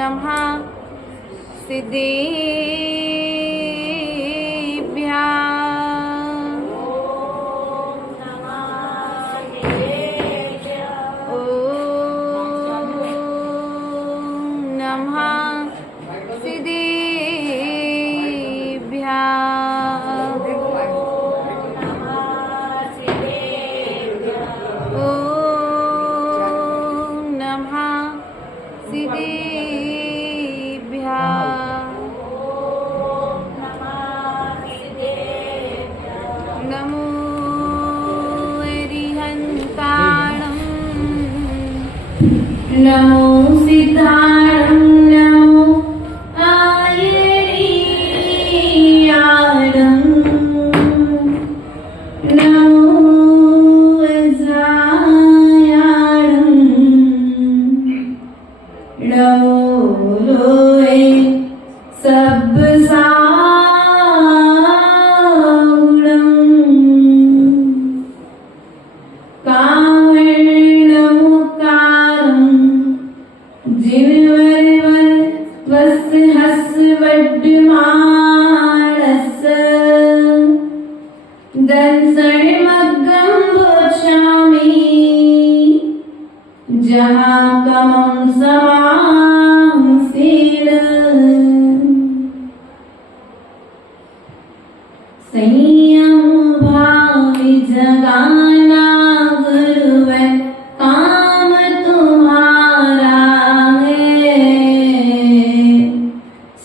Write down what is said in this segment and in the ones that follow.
नमः सिद्धेभ्यः। नमो अरिहन्ताणं नमो सिद्धाणं नमो आयरीयाणं नमो अजायाणं नमो लोए सब जहाँ कमं समांसेन संयम भावि जगाना गुरुवर काम तुम्हारा है।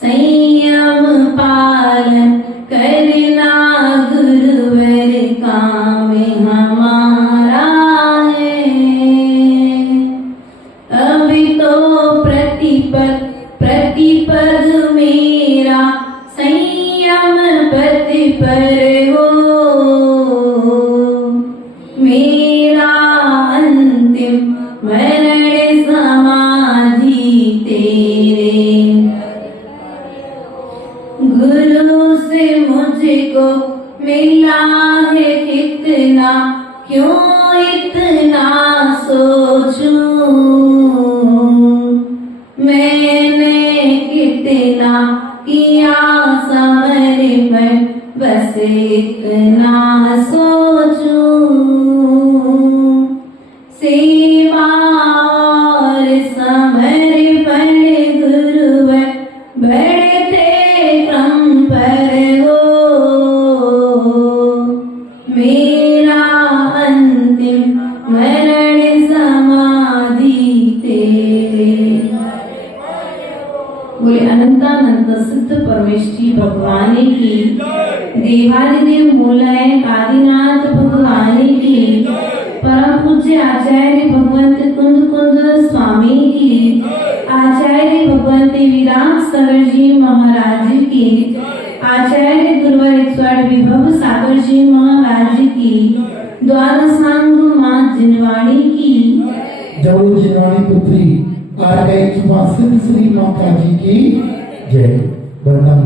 संयम पालन करना गुरुवर काम हमारा है। अभी तो प्रतिपद मेरा संयम पति पर हो। मेरा अंतिम मरण समाधि तेरे गुरु से मुझको मिला है कितना, क्यों इतना सोचूं। मैंने कितना किया समर्पण, बस इतना सोचूं। सेवा और समर्पण गुरुवर बढ़ते क्रम पर हो। मेरा अंतिम मरण समाधि तेरे। बोले अनंतानंत सिद्ध परमेश्वरी भगवान की, देवादिदेव मूलय आदिनाथ भगवान की, परम पूज्य आचार्य भगवंत कुंद कुंद स्वामी की, आचार्य भगवंत विराट सागर जी महाराज की, आचार्य गुरुवर 108 विभव सागर जी महाराज की, द्वादशांग मां जिनवाणी की, जब जिनवाणी पुत्री सिद्ध श्री माता जी की जय। वंदन।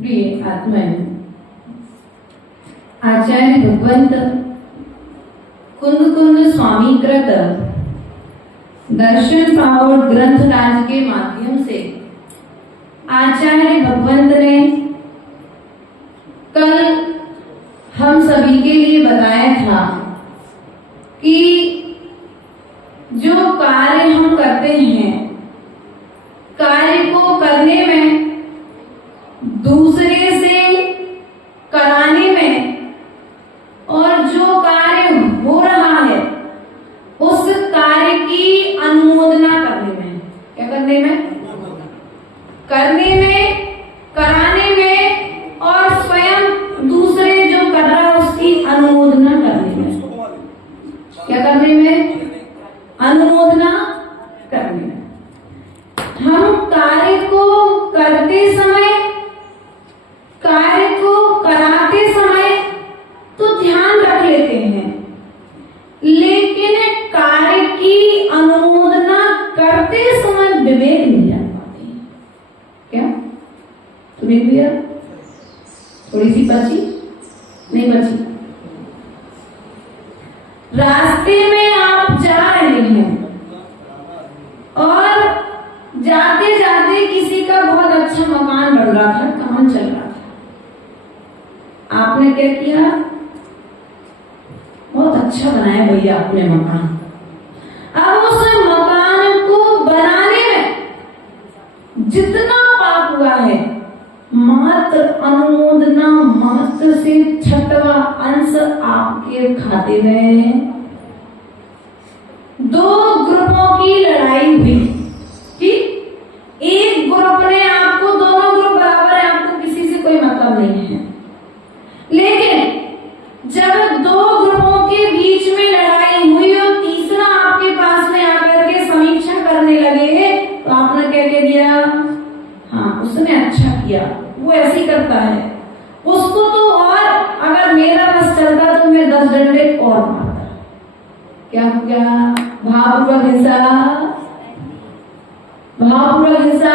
प्रिय आत्माएं, आचार्य भगवंत कुंद कुंद स्वामी कृत दर्शन पावड़ ग्रंथ राज के माध्यम से आचार्य भगवंत ने कल हम सभी के लिए बताया था कि जो कार्य हम करते हैं, कार्य को करने में, दूसरे से कराने में, और जो कार्य हो रहा है उस कार्य की अनुमोदना करने में, क्या करने में? करने में, कराने में, और स्वयं दूसरे जो कर रहा है उसकी अनुमोदना करने में। क्या करने में? अनुमोदना करने में। हम कार्य को करते समय, कार्य को कराते समय तो ध्यान रख लेते हैं, लेकिन कार्य की अनुमोदना करते समय विवेक नहीं जान पाते। क्या तुम्हें भैया थोड़ी सी बची नहीं बची? रास्ते में आप जा रहे हैं और जाते जाते रहा था, काम चल रहा था। आपने क्या किया? बहुत अच्छा बनाया भैया आपने मकान। अब उस मकान को बनाने में जितना पाप हुआ है, मात्र अनुमोदना मात्र से 6वां अंश आपके खाते में। 2 ग्रुपों की लड़ाई हुई, ठीक? एक ग्रुप ने आपको, दोनों ग्रुप बराबर है, आपको किसी से कोई मतलब नहीं है, लेकिन जब 2 ग्रुपों के बीच में लड़ाई हुई और तीसरा आपके पास में आकर के समीक्षा करने लगे, तो आपने क्या कह दिया? हाँ, उसने अच्छा किया, वो ऐसे ही करता है, उसको तो, और अगर मेरा बस चलता तो मैं 10 डंडे और मारता। क्या हो गया? भावपूर्वक हिंसा। भावपूर्वक हिंसा,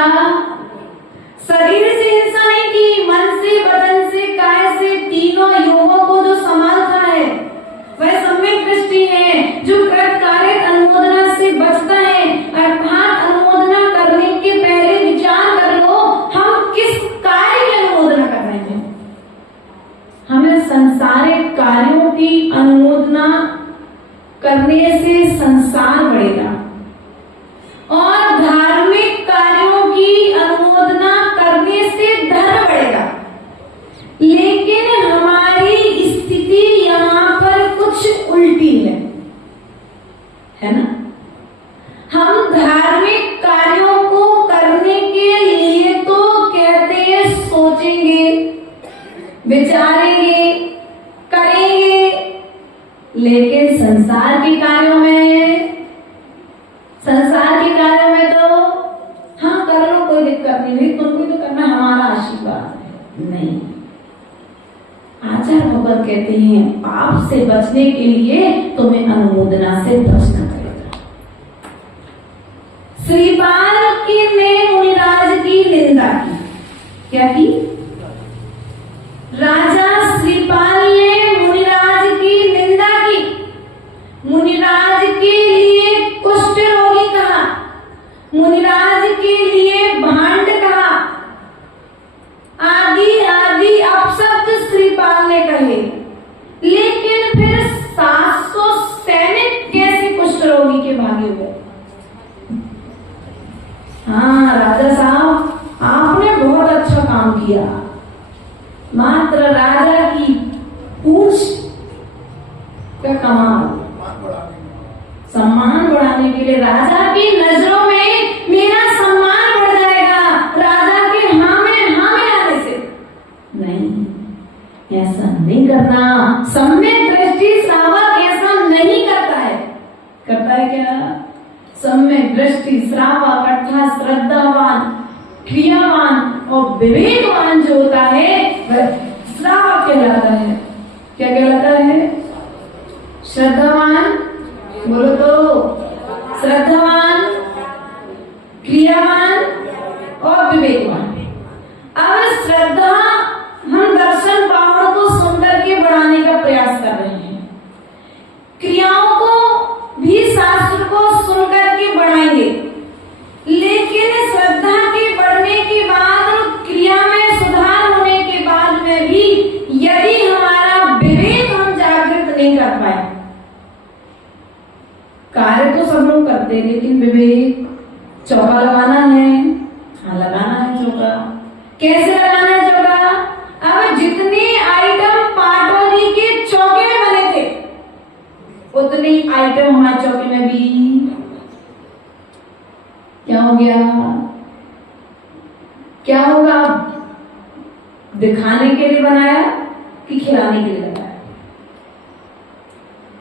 शरीर से हिंसा नहीं की, मन से, बदन से, काय से, तीनों योगों को जो संभालता है वह सम्यक दृष्टि है, जो कार्य अनुमोदना से बचता है। अर्थात अनुमोदना करने के पहले विचार कर लो, हम किस कार्य की अनुमोदना कर रहे हैं। हमें संसारिक कार्यों की अनुमोदना करने से संसार बढ़ेगा और धार्मिक कार्यों की अनुमोदना करने से धर्म बढ़ेगा। लेकिन हमारी स्थिति यहाँ पर कुछ उल्टी है ना? हम धार्मिक कार्यों को करने के लिए तो कहते हैं सोचेंगे, विचारेंगे, करेंगे, लेकिन संसार के कार्यों में तो हाँ कर लो, कोई दिक्कत नहीं, तुमको तो करना, हमारा आशीर्वाद है। नहीं, आचार्य भगवत कहते हैं पाप से बचने के लिए तुम्हें अनुमोदना से बचना पड़ेगा। श्रीपाल ने मुनिराज की निंदा की। क्या की? राजा श्रीपाल ने मुनिराज की निंदा की, मुनिराज के लिए कुष्ठ रोगी कहा, मुनिराज के लिए भांड कहा, आदि आदि अपशब्द श्रीपाल ने कहे। लेकिन फिर 700 सैनिक कैसे कुष्ठ रोगी के भागी हुए? हाँ राजा साहब, आपने बहुत अच्छा काम किया, मात्र राजा की पूछ का कमाल, सम्मान बढ़ाने के लिए, राजा की नजरों में मेरा सम्मान बढ़ जाएगा राजा के हाँ में आने से। नहीं, ऐसा नहीं करना। सम्यक दृष्टि श्रावक ऐसा नहीं करता है। करता है क्या? सम्यक दृष्टि श्रावक अर्थात श्रद्धावान, क्रियावान और विवेकवान जो होता है वह श्रावक कहलाता है। क्या कहलाता है? श्रद्धावान, बोलो तो, श्रद्धावान, क्रियावान और विवेकवान। अब श्रद्धा, हम दर्शन पावड़ को सुंदर के बढ़ाने का प्रयास कर रहे हैं, क्रियाओं को भी शास्त्र को सुनकर के बढ़ाएंगे, लेकिन श्रद्धा के बढ़ने के बाद और क्रिया में सुधार होने के बाद में भी यदि हमारा विवेक हम जागृत नहीं कर पाए, कार्य तो सब लोग करते हैं लेकिन विवेक, चौका लगाना है, हाँ लगाना है चौका, कैसे लगाना है चौका? अब जितने आइटम पाटोली के चौके में बने थे उतने आइटम हमारे चौके में भी क्या हो गया? क्या होगा? दिखाने के लिए बनाया कि खिलाने के लिए बनाया?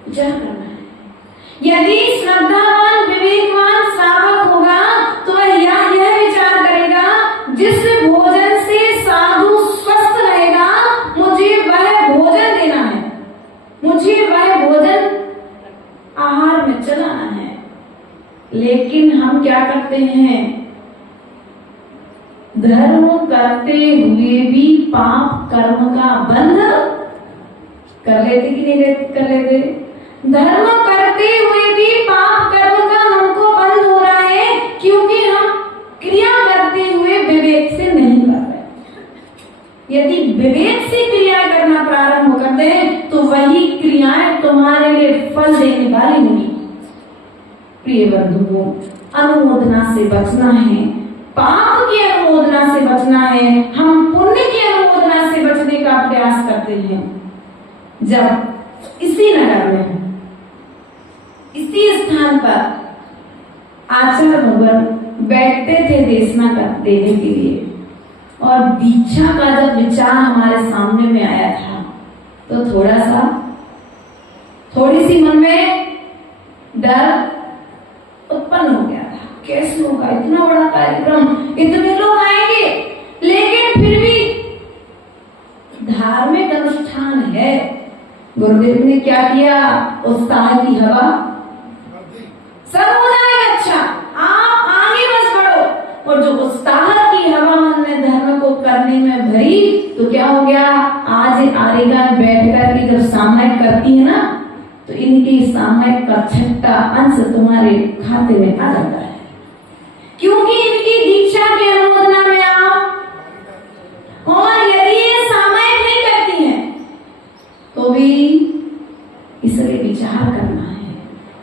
विचार करना है। यदि श्रद्धावान विवेकवान श्रावक होगा तो वह यह विचार करेगा, जिस भोजन से साधु स्वस्थ रहेगा मुझे वह भोजन देना है, मुझे वह भोजन आहार में चलाना है। लेकिन हम क्या करते हैं? धर्म करते हुए भी पाप कर्म का बंध कर लेते कि नहीं कर लेते? धर्म करते हुए भी पाप कर्म का हमको बंद हो रहा है क्योंकि हम क्रिया करते हुए विवेक से नहीं कर रहे। यदि विवेक से क्रिया करना प्रारंभ कर दें तो वही क्रियाएं तुम्हारे लिए फल देने वाली होंगी। प्रिय बंधुओं, अनुमोदना से बचना है, पाप की अनुमोदना से बचना है। हम पुण्य की अनुमोदना से बचने का प्रयास करते हैं। जब इसी नगर में, इसी स्थान पर आचार्य भगवान बैठते थे देशना देने के लिए, और दीक्षा का जब विचार हमारे सामने में आया था तो थोड़ी सी मन में डर उत्पन्न हो गया था। कैसे होगा, इतना बड़ा कार्यक्रम, इतने लोग आएंगे, लेकिन फिर भी धार्मिक अनुष्ठान है। गुरुदेव ने क्या किया, उत्साह की हवा, सब हो जाएगा, अच्छा आप आगे बस बढ़ो। और जो उत्साह की हवा हमने धर्म को करने में भरी तो क्या हो गया, आज आरेगा बैठ कर के जब सामायिक करती है ना, तो इनकी सामायिक का छठा अंश तुम्हारे खाते में आ जाता है, क्योंकि इनकी दीक्षा की अनुमोदना में आओ। और यदि ये सामायिक नहीं करती हैं तो भी इसलिए विचार करना है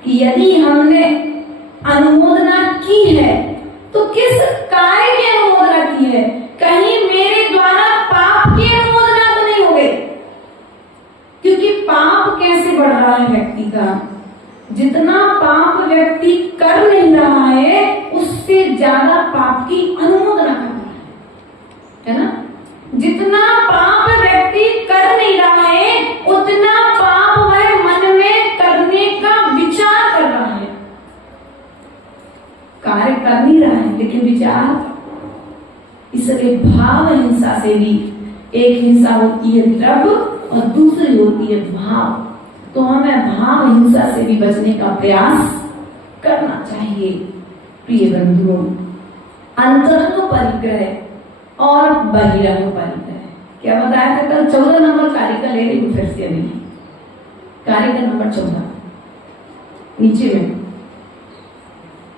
कि यदि हमने अनुमोदना की है तो किस कार्य की अनुमोदना की है। कहीं मेरे द्वारा पाप की अनुमोदना तो नहीं हो गई, क्योंकि पाप कैसे बढ़ रहा है व्यक्ति का, जितना पाप व्यक्ति कर नहीं रहा है उससे ज्यादा पाप की अनुमोदना कर रहा है ना। जितना पाप व्यक्ति कर नहीं रहा है उतना पाप वह मन में करने का विचार कर रहा है। कार्य कर नहीं रहा है लेकिन विचार। इसलिए भाव हिंसा से भी, एक हिंसा होती है द्रव्य और दूसरी होती है भाव, तो हमें भाव हिंसा से भी बचने का प्रयास करना चाहिए। प्रिय बंधुओं, अंतरंग परिग्रह और बहिरंग परिग्रह, क्या बताया था कल, 14 नंबर कार्य का ले रही हूं फिर से। अभी कार्य का नंबर 14 नीचे में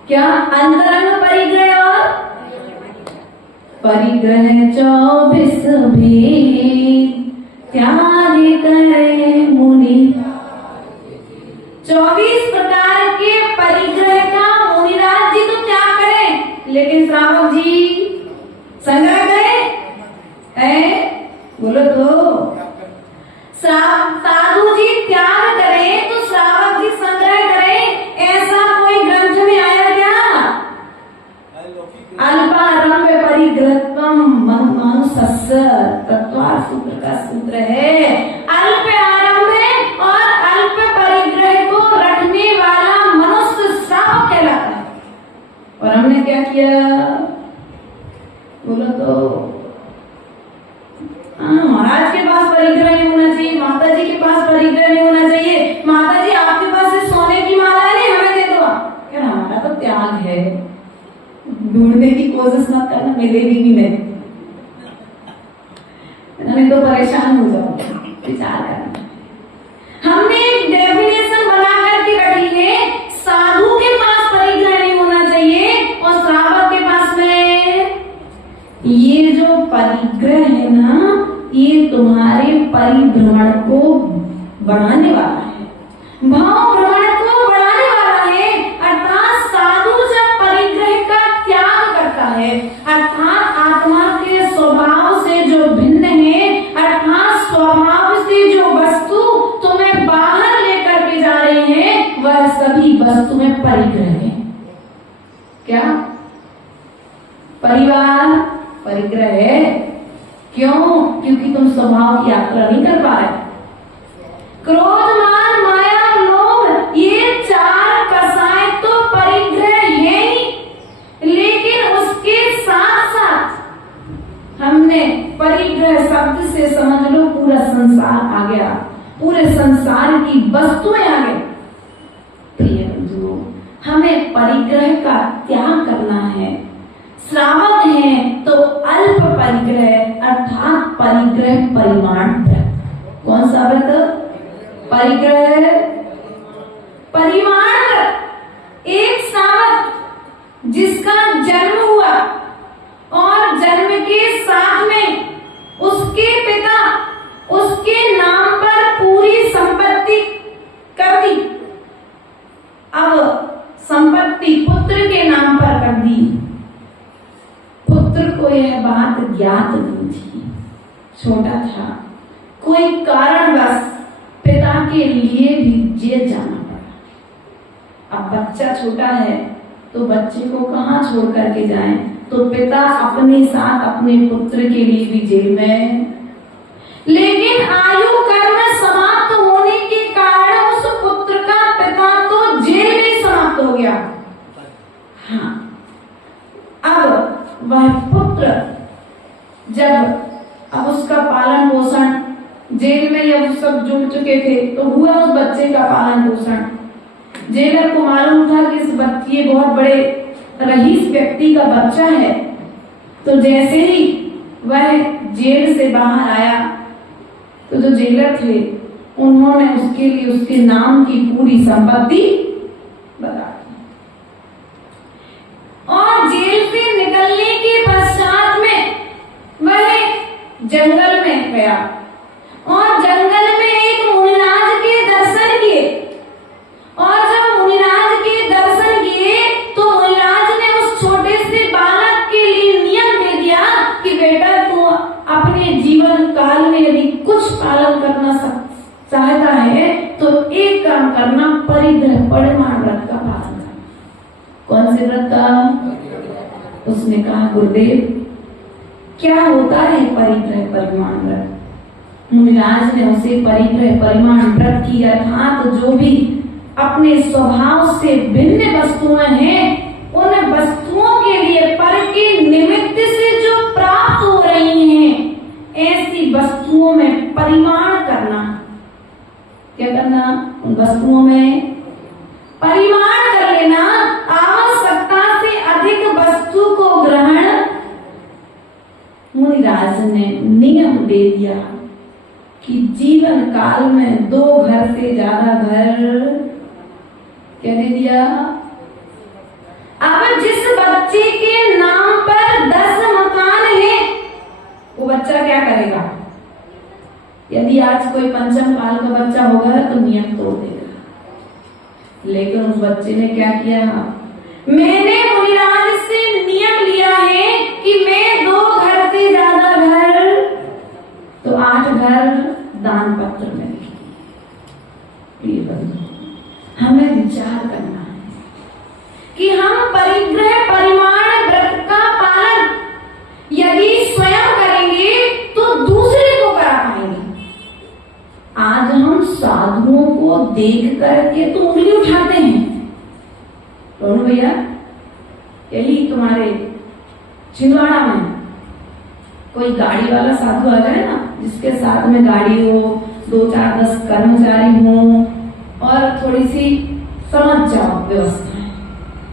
क्या, अंतरंग परिग्रह और परिग्रह 24 भी त्याग करे मुनि। 24 प्रकार के परिग्रह का मुनिराज जी तो त्याग करें, लेकिन श्रावक जी संग्रह करें, बोलो तो। साधु जी त्याग करें तो श्रावक जी संग्रह करें, ऐसा कोई ग्रंथ में आया क्या? अल्पारंभ परिग्रहत्वम मनुष्य तत्वार सूत्र का सूत्र है। अल्प आरंभ और अल्प परिग्रह को रखने वाला मनुष्य श्रावक कहलाता है। और हमने क्या किया, बोलो तो। महाराज के पास परिग्रह नहीं होना चाहिए, माता जी के पास परिग्रह नहीं होना चाहिए। माता जी आपके पास से सोने की माला है, नहीं हमें दे दो। क्या हमारा तो त्याग है, ढूंढने की कोशिश मत करना, मिलेगी भी नहीं तो परेशान हो जाओ। विचार करना, हमने एक डेफिनेशन बना करके रखी है, साधु के पास परिग्रह नहीं होना चाहिए और श्रावक के पास में। ये जो परिग्रह है ना, ये तुम्हारे परिभ्रमण को बढ़ाने वाला है, भाव भ्रमण को बढ़ाने वाला है। अर्थात साधु जब परिग्रह का त्याग करता है, अर्थात आत्मा के स्वभाव से जो भिन्न है, अर्थात स्वभाव से जो वस्तु तुम्हें बाहर लेकर के जा रहे हैं, वह सभी वस्तु में परिग्रह है। क्या परिवार परिग्रह है? क्यों? क्योंकि तुम स्वभाव की यात्रा नहीं कर पा रहे। क्रोध, मान, माया, लोभ, ये 4 कसाय तो परिग्रह है ही, लेकिन उसके साथ साथ हमने परिग्रह शब्द से समझ लो पूरा संसार आ गया, पूरे संसार की वस्तुएं आ गई। प्रिय बंधुओं, हमें परिग्रह का त्याग करना है। श्रावक हैं तो अल्प परिग्रह अर्थात परिग्रह परिमाण व्रत। कौन सा व्रत? परिग्रह परिमाण व्रत। एक श्रावक जिसका जन्म हुआ और जन्म के साथ में उसके ज्ञात नहीं थी, छोटा था, कोई कारणवश पिता के लिए भी जेल जाना पड़ा। अब बच्चा छोटा है तो बच्चे को कहाँ छोड़ करके जाएं, तो पिता अपने साथ अपने पुत्र के लिए भी जेल में। लेकिन आयु कर्म समाप्त होने के कारण उस पुत्र का पिता तो जेल में समाप्त हो गया। हाँ, अब वह पुत्र जब अब उसका पालन पोषण जेल में जब सब जुट चुके थे तो हुआ उस बच्चे का पालन पोषण। जेलर को मालूम था कि इस बच्चे बहुत बड़े रईस व्यक्ति का बच्चा है, तो जैसे ही वह जेल से बाहर आया तो जो जेलर थे उन्होंने उसके लिए उसके नाम की पूरी संपत्ति बता दी। और जेल से निकलने के पश्चात में वह जंगल में गया और जंगल में एक मुनिराज के दर्शन किए। और जब मुनिराज के दर्शन किए तो मुनिराज ने उस छोटे से बालक के लिए नियम दे दिया कि बेटा तू अपने जीवन काल में यदि कुछ पालन करना चाहता है तो एक काम करना, परिग्रह परिमाण व्रत का पालन करना। कौन से व्रत का? उसने कहा गुरुदेव क्या होता है परिग्रह परिमाण व्रत? मुनिराज ने उसे परिग्रह परिमाण व्रत की अर्थात जो भी अपने स्वभाव से भिन्न वस्तुएं हैं उन वस्तुओं के लिए पर के निमित्त से जो प्राप्त हो रही हैं ऐसी वस्तुओं में परिमाण करना। क्या करना? उन वस्तुओं में परिमाण कर लेना, आवश्यकता से अधिक वस्तु को ग्रहण। मुनिराज ने नियम दे दिया कि जीवन काल में 2 घर से ज्यादा घर, क्या दे दिया? अब जिस बच्चे के नाम पर 10 मकान है वो बच्चा क्या करेगा? यदि आज कोई पंचम काल का बच्चा होगा तो नियम तोड़ देगा, लेकिन उस बच्चे ने क्या किया? मैंने मुनिराज से नियम लिया है कि मैं 2 घर से ज्यादा घर, तो 8 घर दान पत्र में लिखिए। हमें विचार करना है कि हम परिग्रह परिमाण व्रत का पालन यदि स्वयं करेंगे तो दूसरे को करा पाएंगे। आज हम साधुओं को देख करके तो उंगली उठाते हैं। तो भैया यही तुम्हारे छिंदवाड़ा में कोई गाड़ी वाला साधु आ जाए ना, जिसके साथ में गाड़ी हो, 2-4-10 कर्मचारी हो और थोड़ी सी समझ जाओ व्यवस्था है,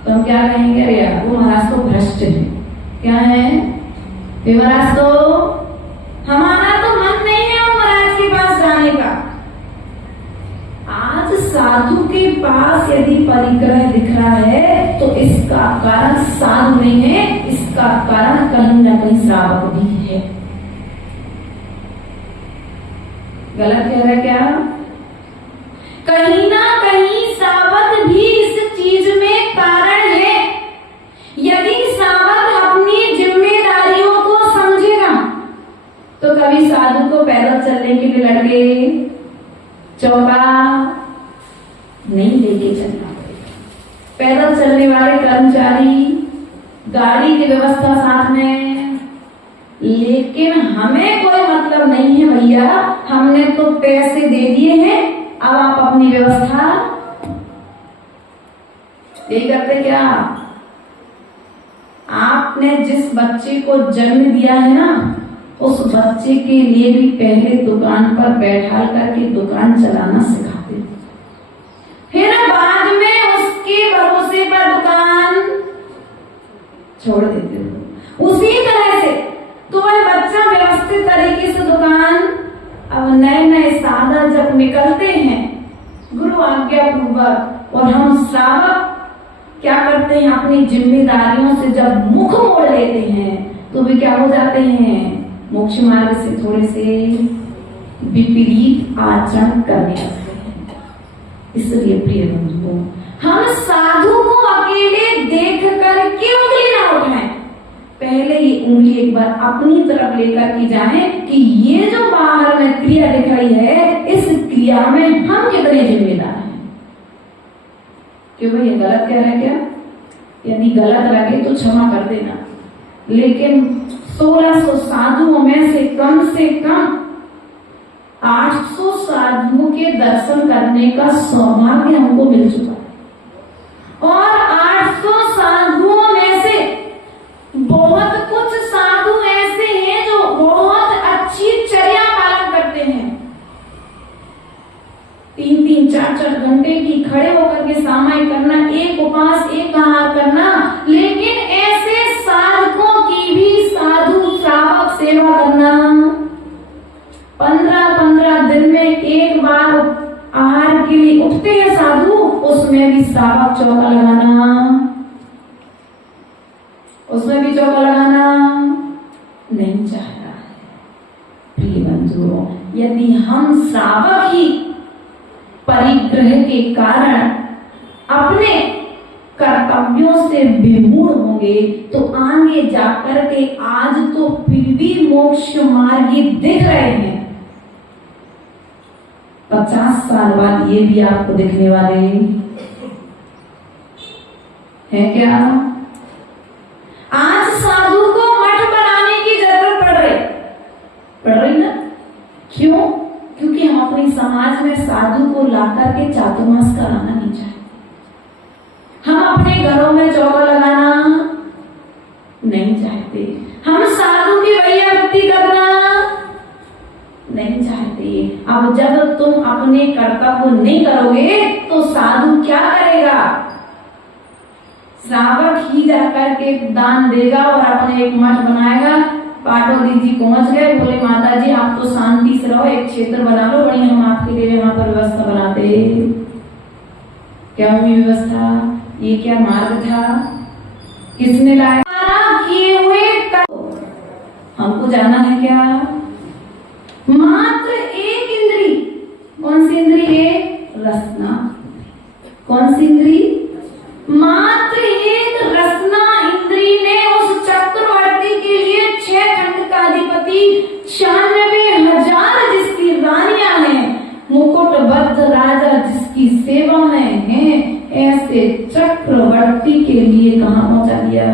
तो हम क्या कहेंगे? अरे यार वो महाराज तो भ्रष्ट है। क्या है? महाराज तो हमारा तो मन नहीं है वो महाराज के पास जाने का। आज साधु के पास यदि परिग्रह दिख रहा है तो इसका कारण साधु नहीं है, इसका कारण कहीं ना कहीं श्रावक भी है। गलत कह रहा है क्या? कहीं ना कहीं श्रावक भी इस चीज में कारण है। यदि श्रावक अपनी जिम्मेदारियों को समझेगा तो कभी साधु को पैदल चलने के लिए लड़के चौका नहीं लेके चलना पड़ेगा। पैदल चलने वाले कर्मचारी गाड़ी की व्यवस्था साथ में, लेकिन हमें कोई मतलब नहीं है भैया, हमने तो पैसे दे दिए हैं, अब आप अपनी व्यवस्था यही करते क्या? आपने जिस बच्चे को जन्म दिया है ना, उस बच्चे के लिए भी पहले दुकान पर बैठा करके दुकान चलाना सिखाते, फिर बाद में उसके भरोसे पर दुकान छोड़ देते हो। उसी तरह से तो वह बच्चा व्यवस्थित तरीके से दुकान, अब नए नए साधन जब निकलते हैं गुरु आज्ञा पूर्वक, और हम श्रावक क्या करते हैं? अपनी जिम्मेदारियों से जब मुख मोड़ लेते हैं तो भी क्या हो जाते हैं? मोक्ष मार्ग से थोड़े से विपरीत आचरण करने लगते हैं। इसलिए प्रिय बंधुओं, हम साधु को अकेले देख करके उंगली ना उठाएं, पहले ही उंगली एक बार अपनी तरफ लेकर के जाएं कि ये जो बाहर में क्रिया दिख रही है, इस क्रिया में हम कितने जिम्मेदार हैं। क्यों भाई, ये गलत कह रहे हैं क्या? यदि गलत लगे तो क्षमा कर देना, लेकिन 1600 साधुओं में से कम 800 साधुओं के दर्शन करने का सौभाग्य हमको मिल चुका है। और 800 साधुओं में से बहुत कुछ साधु ऐसे हैं जो बहुत अच्छी चर्या पालन करते हैं। 3-3, 4-4 घंटे की खड़े होकर के सामायिक करना, एक उपवास, एक आहार करना। लेकिन ऐसे साधकों की भी साधु श्रावक सेवा करना, 15-15 दिन में एक बार आहार के लिए उठते हैं साधु, उसमें भी श्रावक चौका लगाना, उसमें भी चौका लगाना नहीं चाहता है। प्रिय बंधुओं, यदि हम श्रावक ही परिग्रह के कारण अपने कर्तव्यों से विमूढ़ होंगे तो आगे जाकर के, आज तो फिर भी मोक्ष मार्गी दिख रहे हैं, 50 साल बाद ये भी आपको दिखने वाले हैं क्या? आज साधु को मठ बनाने की जरूरत पड़ रही ना? क्यों? क्योंकि हम अपनी समाज में साधु को लाकर के चातुर्मास कराना नहीं चाहते। हम अपने घरों में चौका लगाना नहीं चाहते। हम साधु की वैयावृत्ति करना नहीं चाहते। अब जब तुम अपने कर्तव्य नहीं करोगे तो साधु क्या करेगा? श्रावक ही जाकर के दान देगा और अपने एक मठ बनाएगा। पाटोली जी पहुंच गए, बोले माता जी आप तो शांति से रहो, एक क्षेत्र बना लो, बड़ी हम आपके लिए वहां पर व्यवस्था बनाते। क्या हुई व्यवस्था? ये क्या मार्ग था? किसने लाया? किए हुए हमको जाना है क्या? मात्र एक इंद्री, कौन सी इंद्री है? रसना। कौन सी इंद्री? मात्र एक रसना इंद्री ने उस चक्रवर्ती के लिए 6 खंड का अधिपति, 96,000 जिसकी रानियां हैं, मुकुटबद्ध राजा जिसकी सेवा में हैं, ऐसे चक्रवर्ती के लिए कहां पहुंचा दिया?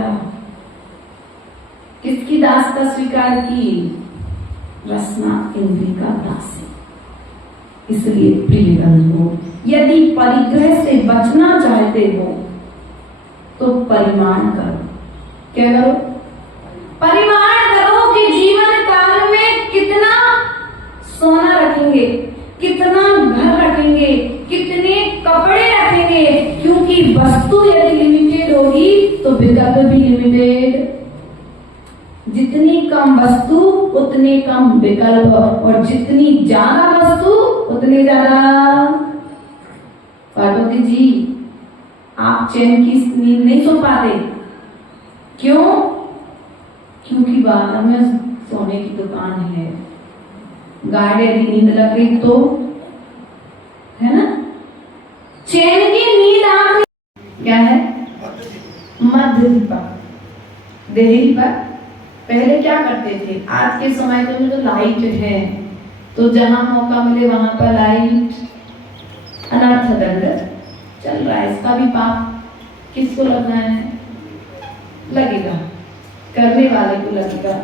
किसकी दासता स्वीकार की? रसना इंद्री का दास है। इसलिए प्रिय बंधुओं, यदि परिग्रह से बचना चाहते हो तो परिमाण करो। क्या करो? परिमाण करो कि जीवन काल में कितना सोना रखेंगे, कितना घर रखेंगे, कितने कपड़े रखेंगे, क्योंकि वस्तु यदि लिमिटेड होगी तो विकल्प भी लिमिटेड। जितनी कम वस्तु उतने कम विकल्प, और जितनी ज्यादा वस्तु उतने ज्यादा। पार्वती जी आप चैन की नींद नहीं सो पाते, क्यों? क्योंकि बाहर में सोने की दुकान है, गाड़ी यदि नींद लग गई तो, है ना? चैन की नींद आप क्या है? मध्य दीपक, देहरी पर पहले क्या करते थे? आज के समय में तो लाइट है, तो जहां मौका मिले वहां पर लाइट, अनर्थ दंड चल रहा है, इसका भी पाप किसको लगना है? लगेगा, करने वाले को लगेगा,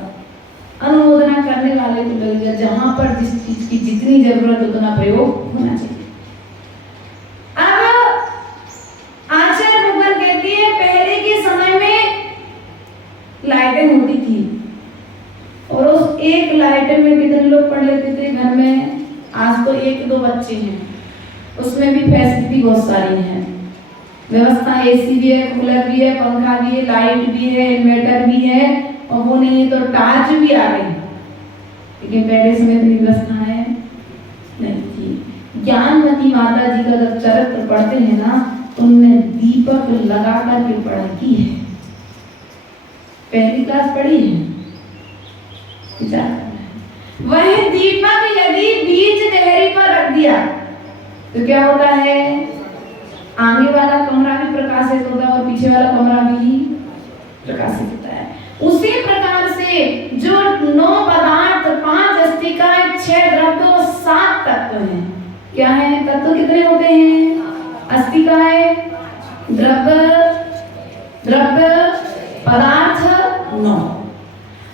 अनुमोदना करने वाले को लगेगा। जहां पर जिस चीज की जितनी जरूरत उतना प्रयोग होना चाहिए। अब आचार्य भगवान कहती है पहले के समय में लाइटें होती थी, और उस एक लाइटें में कितने लोग पढ़ लेते थे घर में? आज तो 1-2 बच्चे हैं, उसमें भी फैसिलिटी बहुत सारी है, व्यवस्था एसी भी है, कूलर भी है, पंखा भी है, लाइट भी है, इन्वर्टर भी है, और वो नहीं है तो टार्च भी आ गई। लेकिन पहले समय तो व्यवस्थाएं नहीं थी। ज्ञानवती माता जी का जब चरित्र पढ़ते हैं ना, तो उन्होंने दीपक लगा करके पढ़ाई की है। पहली क्लास पढ़ी है, वह दीपक यदि बीच देहरी पर रख दिया तो क्या होता है? आगे वाला कमरा भी प्रकाशित होता है और पीछे वाला कमरा भी प्रकाशित होता है। उसी प्रकार से से जो 9 पदार्थ, 5 अस्तिकाएं, 6 द्रव्य और 7 तत्व हैं। क्या है? तत्व कितने होते हैं? अस्तिकाएं, द्रव्य, पदार्थ 9।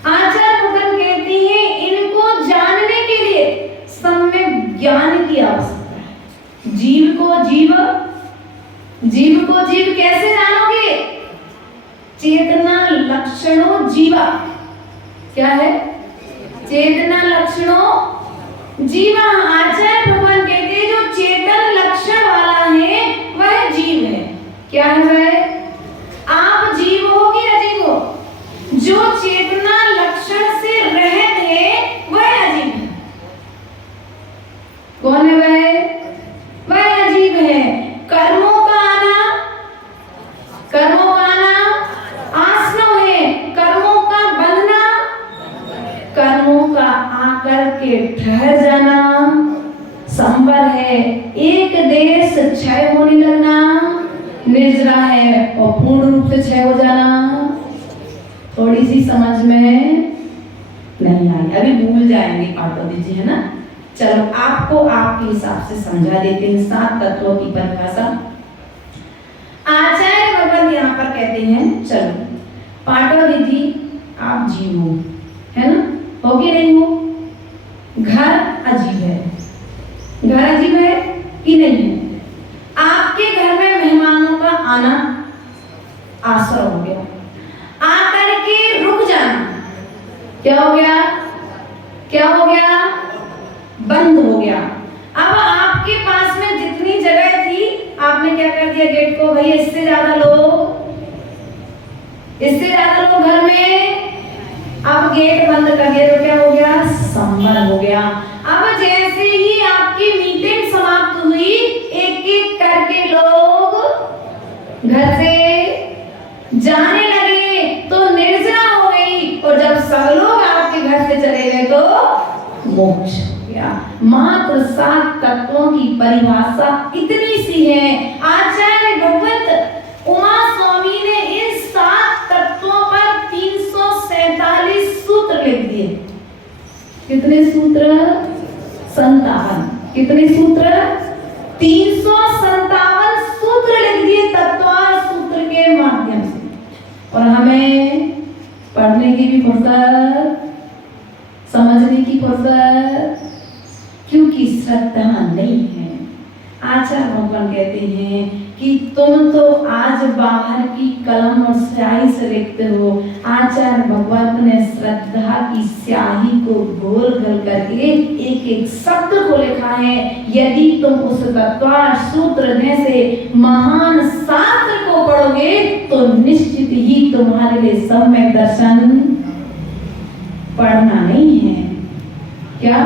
आचार्य भगवान कहते हैं इनको जानने के लिए सम्यक ज्ञान की आवश्यकता है। जीव को जीव कैसे जानोगे? चेतना लक्षणों जीवा। क्या है? चेतना लक्षणों जीवा। आचार्य भगवान कहते हैं जो चेतन लक्षण वाला है वह जीव है। क्या है वह? आप जीव हो कि अजीब हो? जो चेतना लक्षण से रहित है वह अजीब है। कौन है वह? वह अजीब है। कर्मों का आना आसनो है। कर्मों का बंधना, कर्मों का आकर के ठहर जाना संवर है। एक देश क्षय होने लगना निर्जरा है और पूर्ण रूप से क्षय हो जाना। थोड़ी सी समझ में नहीं आई, अभी भूल जाएंगे पार्वती जी, है ना। चलो आपको आपके हिसाब से समझा देते हैं 7 तत्वों की परिभाषा। आचार्य भगवान यहाँ पर कहते हैं चलो पार्वती जी आप जीव हो, है ना, हो कि नहीं हो? घर अजीब है, घर अजीब है कि नहीं है? आपके घर में मेहमानों का आना आसरा हो गया, आकर के रुक जाना क्या हो गया? क्या हो गया? बंद हो गया। अब आपके पास में जितनी जगह थी आपने क्या कर दिया? गेट को भैया इससे ज्यादा लोग घर में, अब गेट बंद कर दिया तो क्या हो गया? संवर हो गया। अब जैसे ही आपकी मीटिंग समाप्त हुई एक एक करके लोग घर से जाने लगे तो निर्जरा हो गई, और जब सब लोग आपके घर से चले गए तो मोक्ष हो गया। मात्र 7 तत्वों की परिभाषा इतनी सी है। आचार्य भगवत उमा स्वामी ने इन 7 तत्वों पर 347 सूत्र लिख दिए। कितने सूत्र? 57। कितने सूत्र? 357 सूत्र लिख दिए तत्वार सूत्र के माध्यम से। और हमें पढ़ने की भी फुर्सत, समझने की फुर्सत, क्योंकि श्रद्धा नहीं है। आचार्य भगवान कहते हैं कि तुम तो आज बाहर की कलम और स्याही से लिखते हो, आचार्य भगवान ने श्रद्धा की स्याही को गोल गोल करके एक एक शब्द को लिखा है। यदि तुम उस तत्वार सूत्र में से महान शास्त्र को पढ़ोगे तो निश्चित ही तुम्हारे लिए सम्यक दर्शन पढ़ना नहीं है। क्या?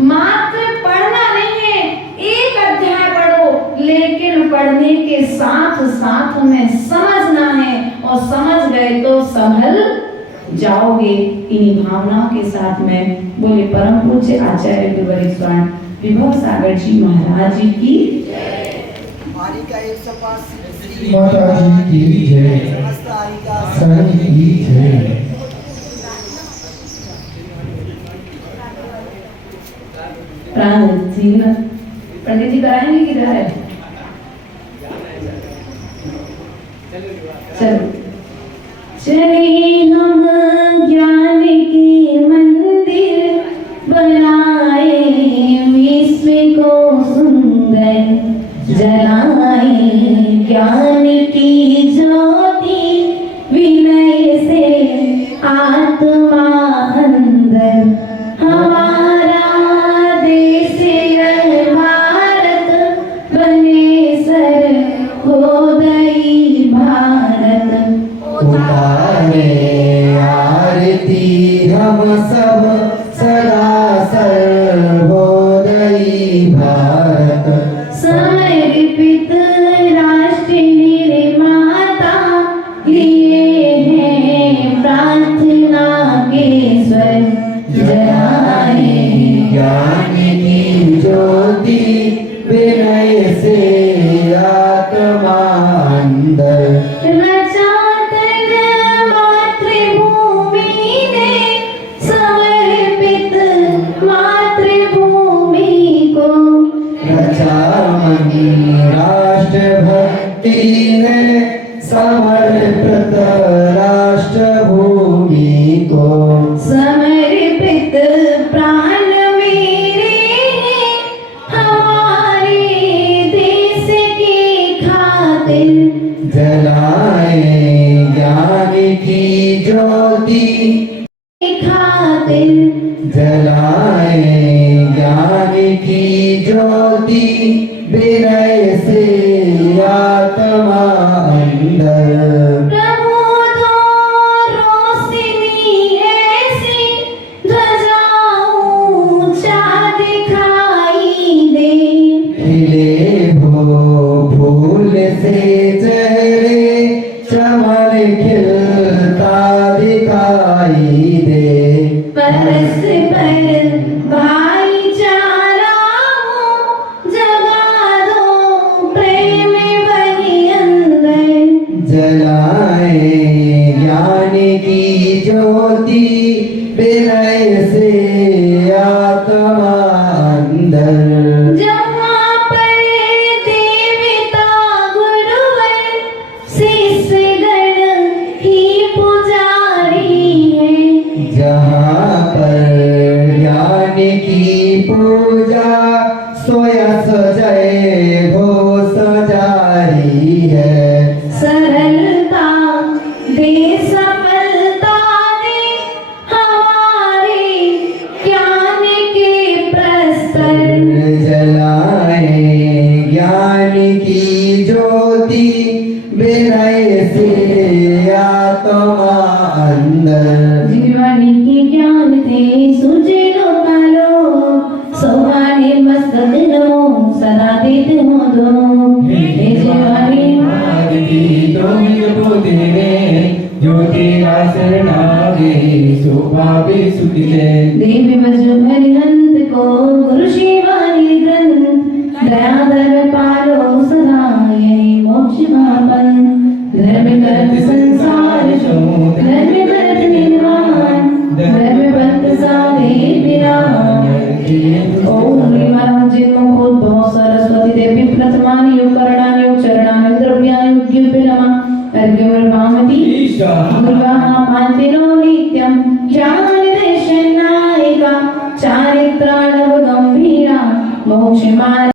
मात्र पढ़ना नहीं है, एक अध्याय पढ़ो, लेकिन पढ़ने के साथ साथ में समझना है, और समझ गए तो संभल जाओगे। इन्हीं भावनाओं के साथ में बोले परम पूज्य आचार्य गुरुवर स्वामी विभव सागर जी महाराज जी की माता जी की जय, संत की जय। पंडित जी कराएंगे किधर है? चलो चले हम ज्ञान के मंदिर बनाए, विश्व को सुंदर जलाए, ज्ञान की ज्योति विनय से आत्मा अंदर, हमारा देश भारत बने सर्वोदयी भारत। उतारे आरती हम सब सदा सर्वोदयी भारत, समर्पित राष्ट्र निर्माता लिए हैं प्रार्थना के स्वर जलाए, ज्ञान की ज्योति विनय से आत्मा अंदर, रचातन मातृभूमि ने भूमि को समर्पित प्राण मेरे हैं हमारे देश की खातिर। जलाए ज्ञान की ज्योति खातिर जलाए ज्ञान की ज्योति विनय से आत्मा अंदर। प्रभु दो रोशनी ऐसी ध्वजा ऊंचा दिखाई दे। खिले हो फूल से चेहरे चमन खिलता दिखाई दे। परस्पर भाईचारा हो जगा दो प्रेम बनी अंदर। जलाए ज्ञान की ज्योति विनय से आत्मा अंदर। जहाँ पर देवता गुरुवर शिष्यगण ही पुजारी है। जहाँ पर ज्ञान की पूजा सोया सजय हो सजारी है। सरलता दे सफलता दे हमारे ज्ञान के प्रस्तर। जलाए ज्ञान की ज्योति विनय से आत्मा अंदर। जीवानी की ज्ञान थे सुझे लो कालो सवारे मस्त दिलो सदा देते हो दो। हे जीवानी देवी बजो हरिहंत को गुरु शिवानी ग्रंथ दयाधर पालो सदा यही मोक्ष महापन। धर्म करत संसार शो धर्म करत निर्वाण धर्म बंद साधे विराम। ओम ह्रीं महाराज जिन्मोद्भव सरस्वती देवी प्रथमानि योग करणानि योग चरणानि द्रव्याणि युज्ञप्य नमः। अर्घ्यमर्भामति गुरुवाः पान्तिनो नित्यं ज्ञानदर्शनायिका चारित्राणव गंभीरा मोक्षमार्ग।